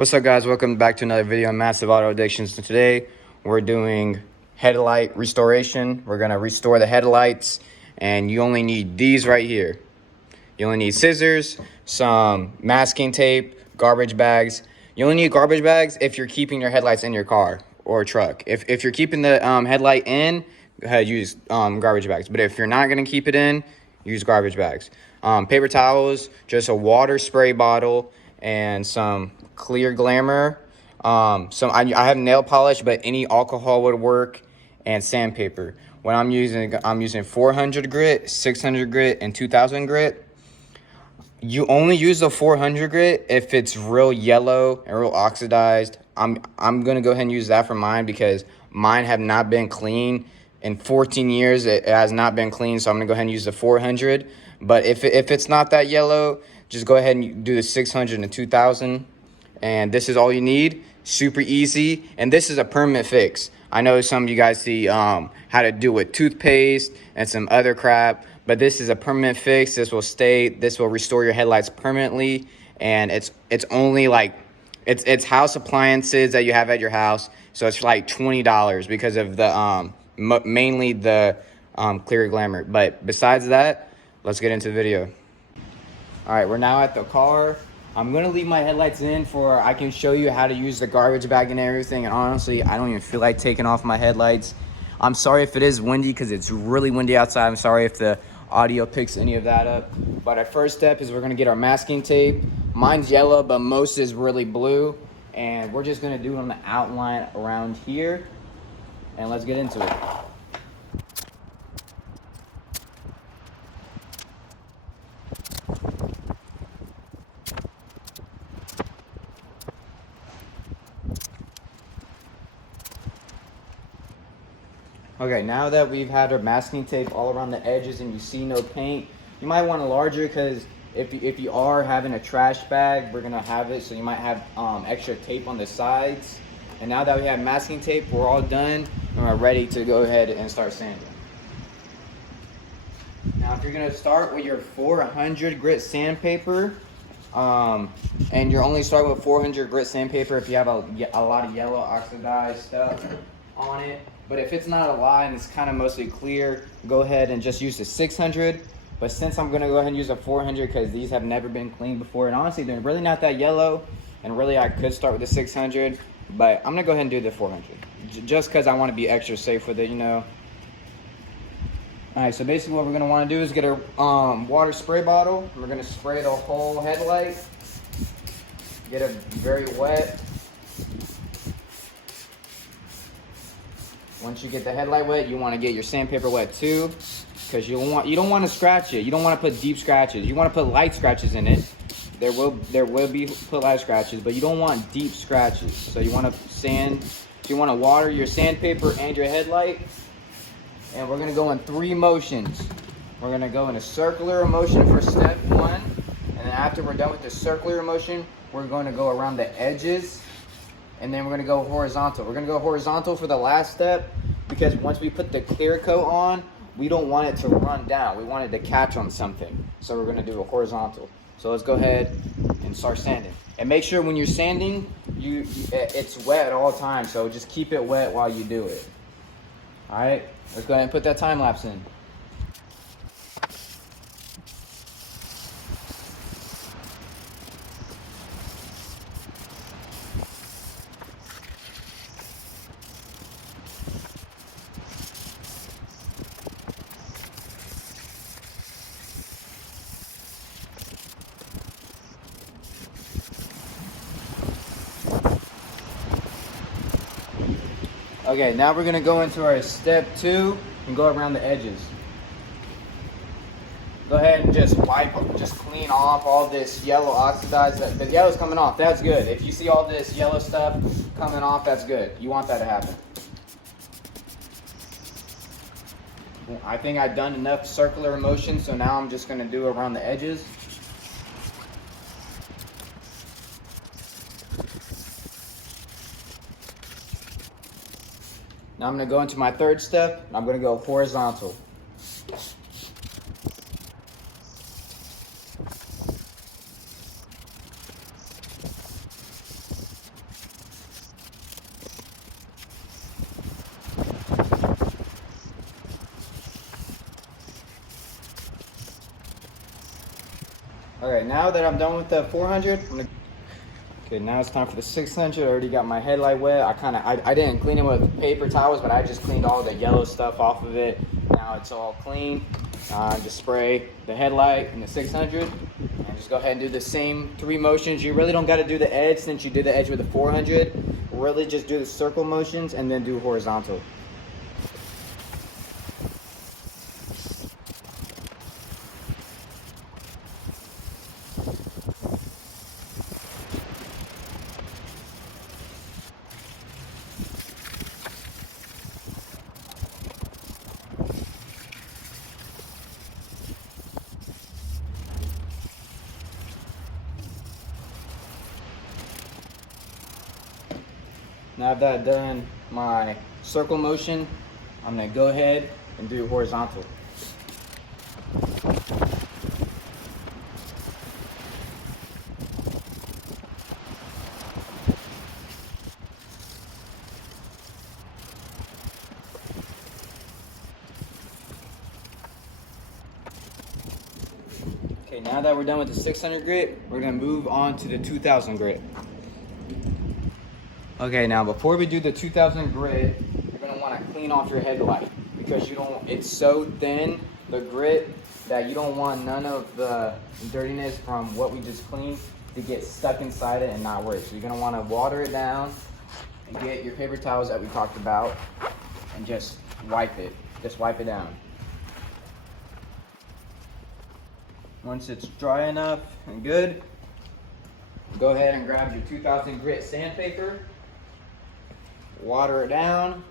What's up, guys? Welcome back to another video on Massive Auto Addictions. So today we're doing headlight restoration. We're gonna restore the headlights, and you only need these right here. You only need scissors, some masking tape, garbage bags. You only need garbage bags if you're keeping your headlights in your car or truck. If you're keeping the headlight in, go ahead, use garbage bags. But if you're not gonna keep it in, use garbage bags. Paper towels, just a water spray bottle, and some clear glamour. I have nail polish, but any alcohol would work, and sandpaper. What I'm using 400 grit, 600 grit, and 2000 grit. You only use the 400 grit if it's real yellow and real oxidized. I'm gonna go ahead and use that for mine because mine have not been clean in 14 years. It has not been clean, so I'm gonna go ahead and use the 400. But if it's not that yellow, just go ahead and do the 600 and 2000. And this is all you need. Super easy, and this is a permanent fix. I know some of you guys see how to do with toothpaste and some other crap, but this is a permanent fix. This will restore your headlights permanently, and it's only like it's house appliances that you have at your house, so it's like $20 because of the mainly the clear glamour. But besides that, let's get into the video. All right, we're now at the car. I'm gonna leave my headlights in for I can show you how to use the garbage bag and everything. And honestly, I don't even feel like taking off my headlights. I'm sorry if it is windy because it's really windy outside. I'm sorry if the audio picks any of that up. But our first step is we're gonna get our masking tape. Mine's yellow, but most is really blue. And we're just gonna do it on the outline around here. And let's get into it. Okay, now that we've had our masking tape all around the edges and you see no paint, you might want a larger because if you are having a trash bag, we're gonna have it, so you might have extra tape on the sides. And now that we have masking tape, we're all done and we're ready to go ahead and start sanding. Now, if you're gonna start with your 400 grit sandpaper, and you're only starting with 400 grit sandpaper if you have a lot of yellow oxidized stuff on it. But if it's not a lot and it's kind of mostly clear, go ahead and just use the 600. But since I'm gonna go ahead and use a 400 because these have never been cleaned before, and honestly, they're really not that yellow, and really I could start with the 600, but I'm gonna go ahead and do the 400. Just because I wanna be extra safe with it, you know. All right, so basically what we're gonna wanna do is get a water spray bottle. We're gonna spray the whole headlight. Get it very wet. Once you get the headlight wet, you want to get your sandpaper wet too, because you don't want to scratch it. You don't want to put deep scratches. You want to put light scratches in it. There will be put light scratches, but you don't want deep scratches. So you want to water your sandpaper and your headlight. And we're gonna go in 3 motions. We're gonna go in a circular motion for step 1, and then after we're done with the circular motion, we're going to go around the edges. And then we're gonna go horizontal. We're gonna go horizontal for the last step because once we put the clear coat on, we don't want it to run down. We want it to catch on something. So we're gonna do a horizontal. So let's go ahead and start sanding. And make sure when you're sanding, it's wet at all times. So just keep it wet while you do it. All right, let's go ahead and put that time lapse in. Okay, now we're gonna go into our step 2 and go around the edges. Go ahead and just clean off all this yellow oxidized. The yellow's coming off, that's good. If you see all this yellow stuff coming off, that's good. You want that to happen. I think I've done enough circular motion, so now I'm just gonna do around the edges. Now I'm gonna go into my 3rd step. I'm gonna go horizontal. Okay, now that I'm done with the 400, okay, now it's time for the 600. I already got my headlight wet. I didn't clean it with paper towels, but I just cleaned all the yellow stuff off of it. Now it's all clean. Just spray the headlight in the 600 and just go ahead and do the same 3 motions. You really don't got to do the edge since you did the edge with the 400. Really just do the circle motions and then do horizontal. Now that I've done my circle motion, I'm gonna go ahead and do horizontal. Okay, now that we're done with the 600 grit, we're gonna move on to the 2000 grit. Okay, now before we do the 2000 grit, you're gonna wanna clean off your headlight because it's so thin, the grit, that you don't want none of the dirtiness from what we just cleaned to get stuck inside it and not work. So you're gonna wanna water it down and get your paper towels that we talked about and just wipe it. Just wipe it down. Once it's dry enough and good, go ahead and grab your 2000 grit sandpaper. Water it down.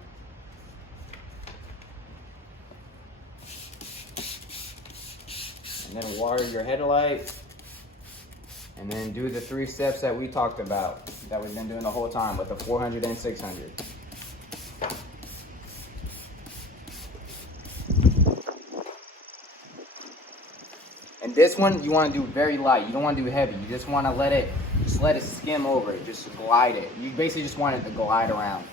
And then water your headlight. And then do the 3 steps that we talked about, that we've been doing the whole time with the 400 and 600. And this one you want to do very light. You don't want to do heavy. You just want to let it skim over it. Just glide it. You basically just want it to glide around.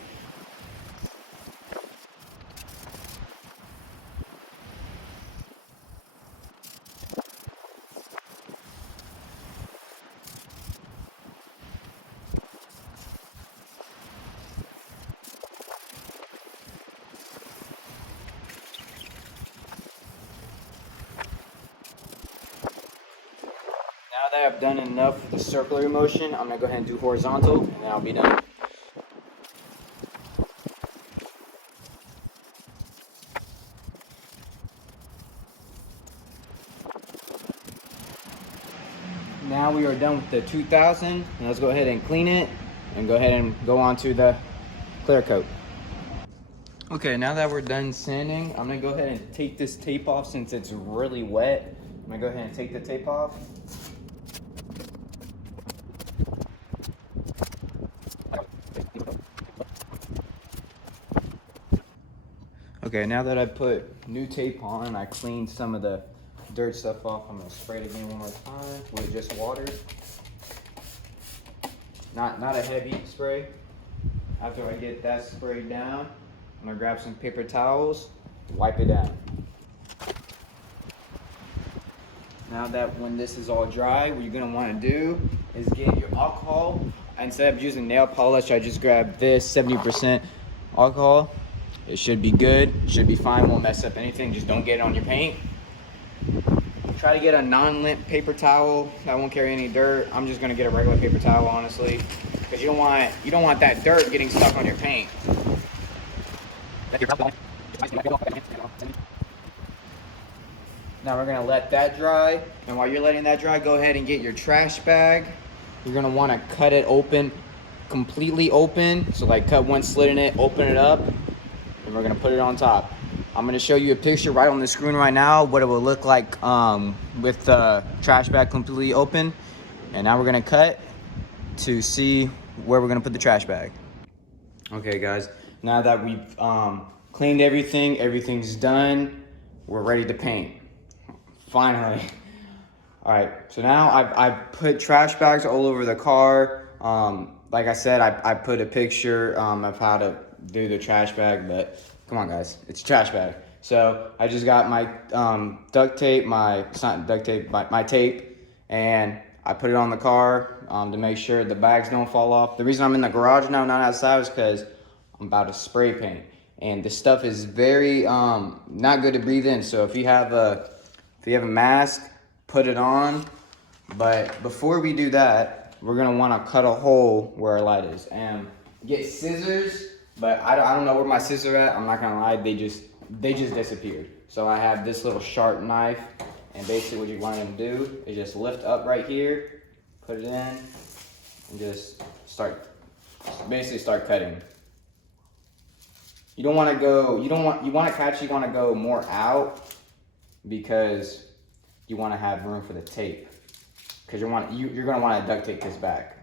Now that I've done enough of the circular motion, I'm gonna go ahead and do horizontal, and then I'll be done. Now we are done with the 2000, and let's go ahead and clean it, and go ahead and go on to the clear coat. Okay, now that we're done sanding, I'm gonna go ahead and take this tape off since it's really wet. I'm gonna go ahead and take the tape off. Okay, now that I put new tape on, I cleaned some of the dirt stuff off. I'm gonna spray it again one more time with just water. Not a heavy spray. After I get that sprayed down, I'm gonna grab some paper towels, wipe it down. Now that when this is all dry, what you're gonna wanna do is get your alcohol. Instead of using nail polish, I just grabbed this 70% alcohol. It should be good, should be fine, won't mess up anything. Just don't get it on your paint. Try to get a non-lint paper towel that won't carry any dirt. I'm just gonna get a regular paper towel, honestly, because you don't want that dirt getting stuck on your paint. Now we're gonna let that dry, and while you're letting that dry, go ahead and get your trash bag. You're gonna wanna cut it open, completely open. So like cut one slit in it, open it up, and we're gonna put it on top. I'm gonna show you a picture right on the screen right now, what it will look like with the trash bag completely open. And now we're gonna cut to see where we're gonna put the trash bag. Okay guys, now that we've cleaned everything, everything's done, we're ready to paint. Finally. All right, so now I've put trash bags all over the car. Like I said, I put a picture of how to do the trash bag, but come on guys, it's a trash bag. So I just got my duct tape, my tape, and I put it on the car to make sure the bags don't fall off. The reason I'm in the garage now, not outside, is because I'm about to spray paint. And this stuff is very not good to breathe in. So if you have a mask, put it on. But before we do that, we're gonna want to cut a hole where our light is and get scissors. But I don't know where my scissors are at. I'm not gonna lie, they just disappeared. So I have this little sharp knife, and basically what you want to do is just lift up right here, put it in, and just start cutting. You don't want to go, you want to actually want to go more out because you want to have room for the tape. Because you're going to want to duct tape this back.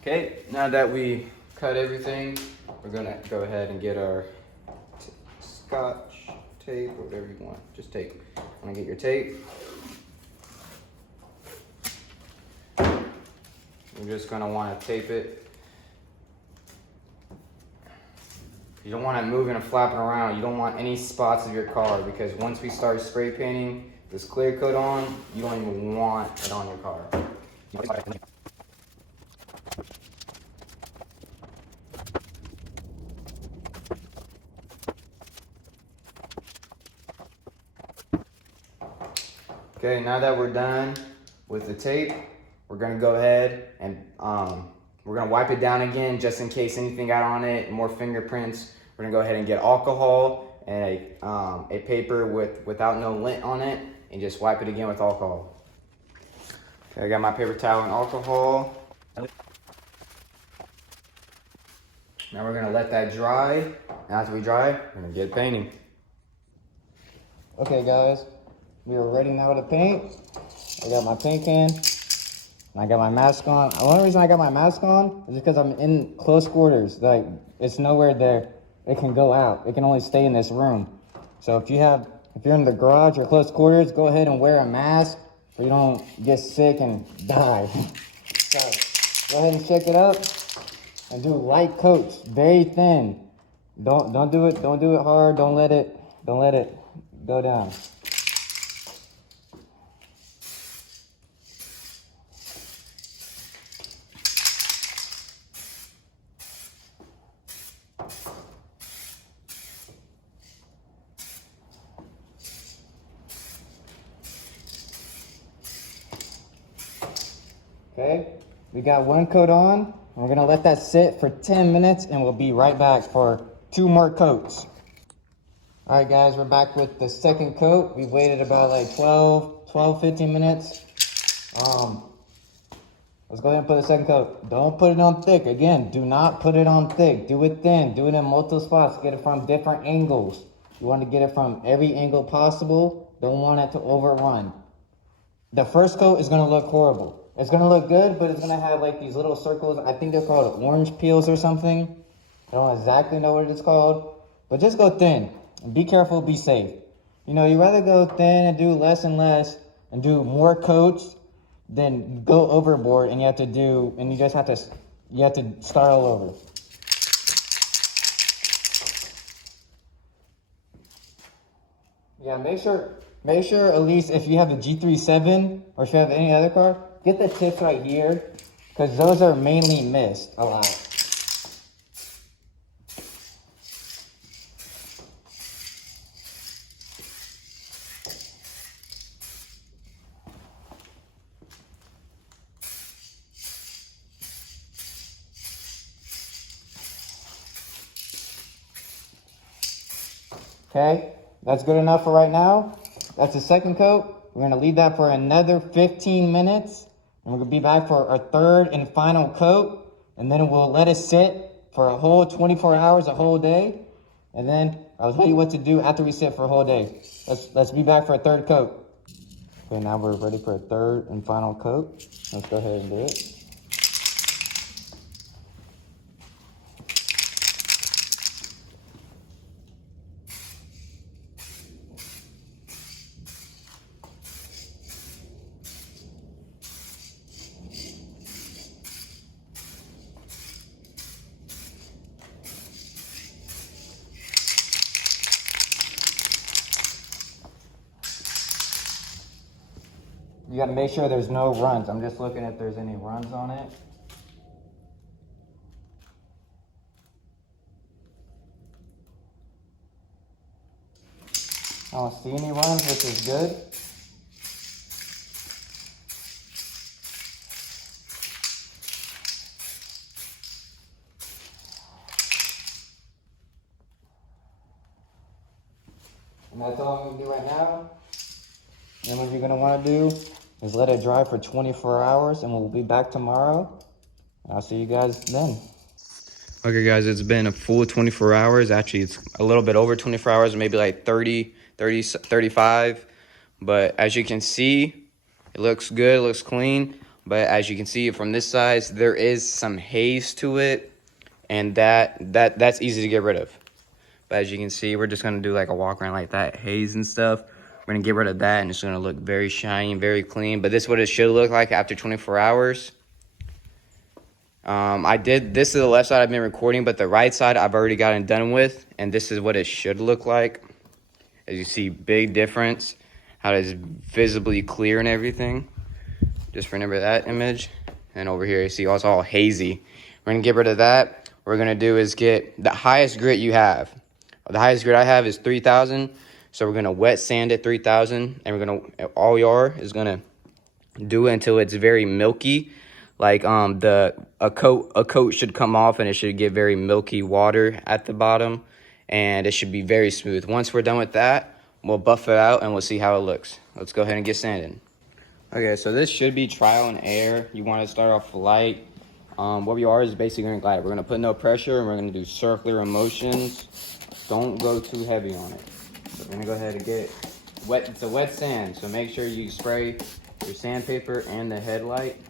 Okay, now that we cut everything, we're going to go ahead and get our scotch tape or whatever you want. Just tape. Want to get your tape. You're just going to want to tape it. You don't want it moving and flapping around. You don't want any spots of your car, because once we start spray painting this clear coat on, you don't even want it on your car. Okay, now that we're done with the tape, we're gonna go ahead and we're gonna wipe it down again just in case anything got on it, more fingerprints. We're gonna go ahead and get alcohol and a paper without no lint on it, and just wipe it again with alcohol. Okay, I got my paper towel and alcohol. Now we're gonna let that dry. And after we dry, we're gonna get painting. Okay guys, we are ready now to paint. I got my paint can. I got my mask on. The only reason I got my mask on is because I'm in close quarters. Like, it's nowhere there. It can go out. It can only stay in this room. So if you're in the garage or close quarters, go ahead and wear a mask so you don't get sick and die. So go ahead and shake it up and do light coats, very thin. Don't do it hard. Don't let it go down. Okay, we got one coat on. We're gonna let that sit for 10 minutes and we'll be right back for 2 more coats. All right guys, we're back with the second coat. We waited about like 15 minutes. Let's go ahead and put the second coat. Don't put it on thick. Again, do not put it on thick. Do it thin, do it in multiple spots. Get it from different angles. You want to get it from every angle possible. Don't want it to overrun. The first coat is gonna look horrible. It's gonna look good, but it's gonna have like these little circles. I think they're called orange peels or something. I don't exactly know what it's called, but just go thin. And be careful, be safe. You know, you rather go thin and do less and less and do more coats than go overboard and you have to start all over. Yeah, make sure at least if you have the G37 or if you have any other car, get the tips right here, because those are mainly missed a lot. Okay, that's good enough for right now. That's the second coat. We're gonna leave that for another 15 minutes. And we're gonna be back for our third and final coat. And then we'll let it sit for a whole 24 hours, a whole day. And then I'll tell you what to do after we sit for a whole day. Let's be back for a third coat. Okay, now we're ready for a third and final coat. Let's go ahead and do it. You gotta make sure there's no runs. I'm just looking if there's any runs on it. I don't see any runs, which is good. And that's all I'm gonna do right now. Then what you're gonna wanna do is let it dry for 24 hours and we'll be back tomorrow. I'll see you guys then. Okay guys, it's been a full 24 hours. Actually, it's a little bit over 24 hours, maybe like 30, 35. But as you can see, it looks good, it looks clean. But as you can see from this side, there is some haze to it. And that's easy to get rid of. But as you can see, we're just gonna do like a walk around like that, haze and stuff. We're gonna get rid of that and it's gonna look very shiny, very clean. But this is what it should look like after 24 hours. This is the left side I've been recording, but the right side I've already gotten done with. And this is what it should look like. As you see, big difference. How it's visibly clear and everything. Just remember that image. And over here, you see it's all hazy. We're gonna get rid of that. What we're gonna do is get the highest grit you have. The highest grit I have is 3000. So we're gonna wet sand it 3000, and we're gonna, all we are is gonna do it until it's very milky. Like a coat should come off and it should get very milky water at the bottom, and it should be very smooth. Once we're done with that, we'll buff it out and we'll see how it looks. Let's go ahead and get sanded. Okay, so this should be trial and error. You want to start off light. What we are is basically going to glide it. We're going to put no pressure and we're going to do circular motions. Don't go too heavy on it. So we're going to go ahead and get wet. It's a wet sand, so make sure you spray your sandpaper and the headlight.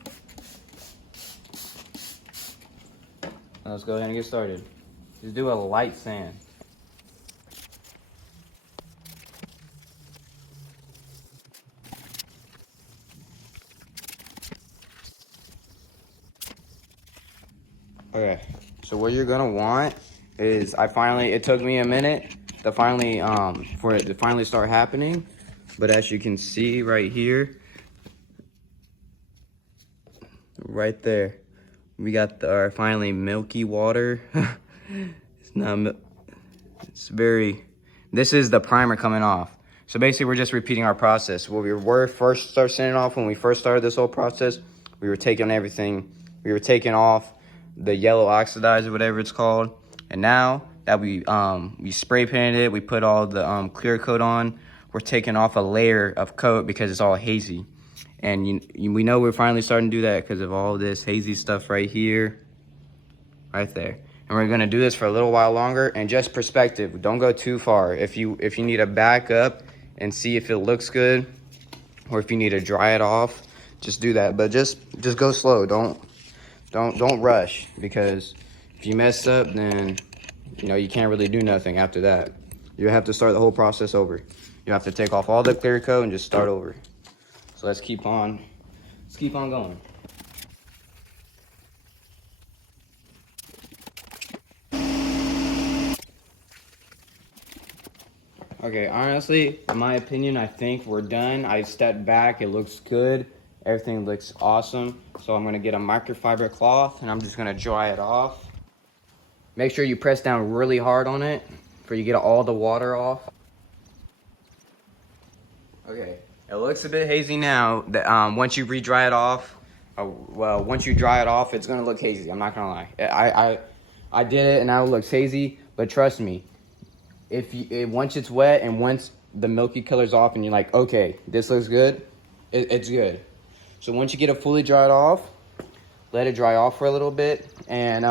Now let's go ahead and get started. Just do a light sand. Okay, so what you're gonna want is, it took me a minute to finally, for it to finally start happening. But as you can see right here, right there, we got our finally milky water. It's not, this is the primer coming off. So basically we're just repeating our process. When we were first started sanding off, when we first started this whole process, we were taking everything, we were taking off the yellow oxidizer, whatever it's called. And now that we spray painted it, we put all the clear coat on, we're taking off a layer of coat because it's all hazy. And we know we're finally starting to do that because of all this hazy stuff right here, right there. And we're gonna do this for a little while longer. And just perspective, don't go too far. If you need to back up and see if it looks good, or if you need to dry it off, just do that. But just go slow. Don't rush, because if you mess up, then you can't really do nothing after that. You have to start the whole process over. You have to take off all the clear coat and just start over. So let's keep on going. Okay, honestly, in my opinion, I think we're done. I stepped back, it looks good. Everything looks awesome. So I'm gonna get a microfiber cloth and I'm just gonna dry it off. Make sure you press down really hard on it before you get all the water off. Okay, it looks a bit hazy now. Once you re-dry it off, once you dry it off, it's gonna look hazy. I'm not gonna lie. I did it and now it looks hazy, but trust me, once it's wet and once the milky color's off and you're like, okay, this looks good, it's good. So once you get it fully dried off, let it dry off for a little bit. And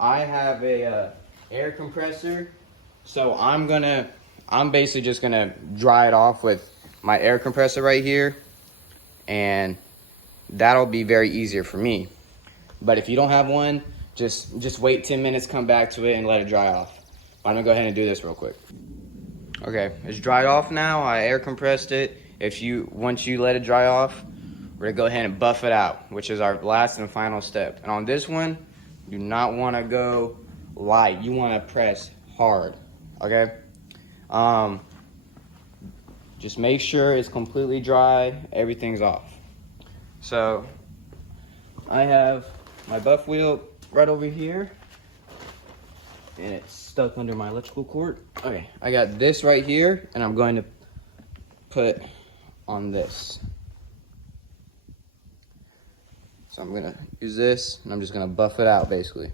I have a air compressor, so I'm basically just gonna dry it off with my air compressor right here, and that'll be very easier for me. But if you don't have one, just wait 10 minutes, come back to it and let it dry off. I'm gonna go ahead and do this real quick. Okay, it's dried off now. I air compressed it. Once you let it dry off, we're gonna go ahead and buff it out, which is our last and final step. And on this one, you do not wanna go light. You wanna press hard, okay? Just make sure it's completely dry, everything's off. So I have my buff wheel right over here, and it's stuck under my electrical cord. Okay, I got this right here, and I'm going to put on this. So I'm gonna use this, and I'm just gonna buff it out basically.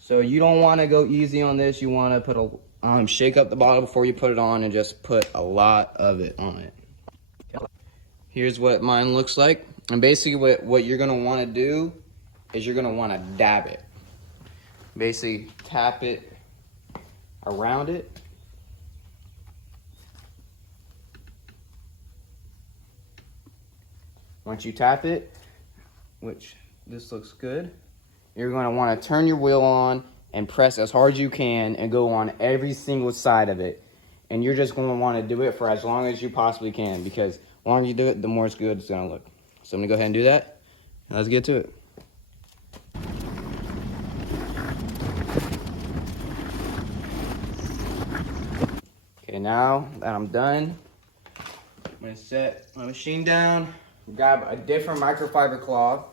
So you don't wanna go easy on this. You wanna put shake up the bottle before you put it on, and just put a lot of it on it. Here's what mine looks like. And basically what you're gonna wanna do is you're gonna wanna dab it. Basically tap it around it. Once you tap it, which this looks good, you're going to want to turn your wheel on and press as hard as you can and go on every single side of it. And you're just going to want to do it for as long as you possibly can, because the longer you do it, the more good it's going to look. So I'm going to go ahead and do that. And let's get to it. Okay, now that I'm done, I'm going to set my machine down, grab a different microfiber cloth,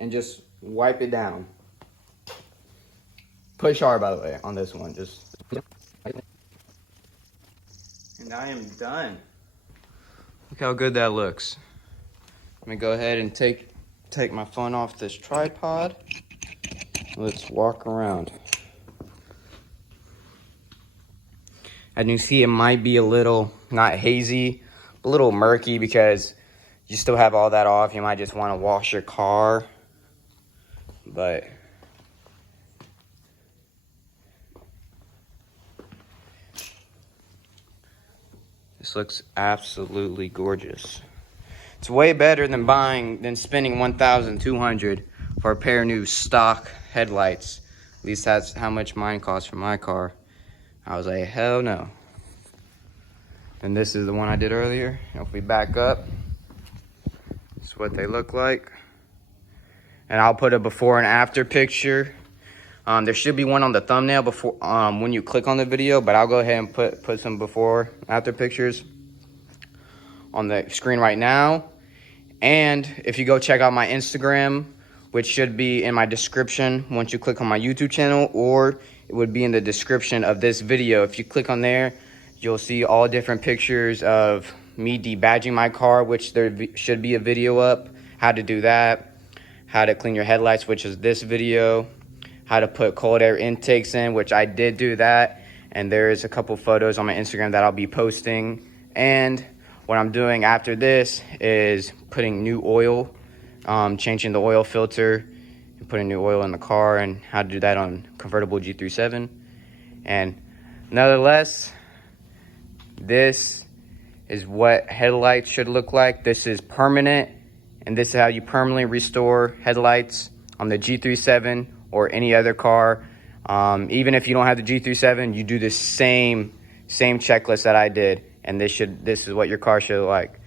and just wipe it down. Push hard, by the way, on this one. And I am done. Look how good that looks. Let me go ahead and take my phone off this tripod. Let's walk around. As you see, it might be a little, not hazy, a little murky because you still have all that off. You might just want to wash your car. But this looks absolutely gorgeous. It's way better than spending $1,200 for a pair of new stock headlights. At least that's how much mine cost for my car. I was like, hell no. And this is the one I did earlier. If we back up, this is what they look like. And I'll put a before and after picture. There should be one on the thumbnail before when you click on the video, but I'll go ahead and put some before and after pictures on the screen right now. And if you go check out my Instagram, which should be in my description once you click on my YouTube channel, or it would be in the description of this video. If you click on there, you'll see all different pictures of me debadging my car, which there should be a video up, how to do that. How to clean your headlights, which is this video. How to put cold air intakes in, which I did do that. And there is a couple photos on my Instagram that I'll be posting. And what I'm doing after this is putting new oil, changing the oil filter, and putting new oil in the car, and how to do that on convertible G37. And nonetheless, this is what headlights should look like. This is permanent. And this is how you permanently restore headlights on the G37 or any other car. Even if you don't have the G37, you do the same checklist that I did, and this is what your car should look like.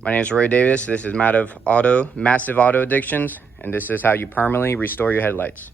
My name is Roy Davis. This is Massive Auto Addictions, and this is how you permanently restore your headlights.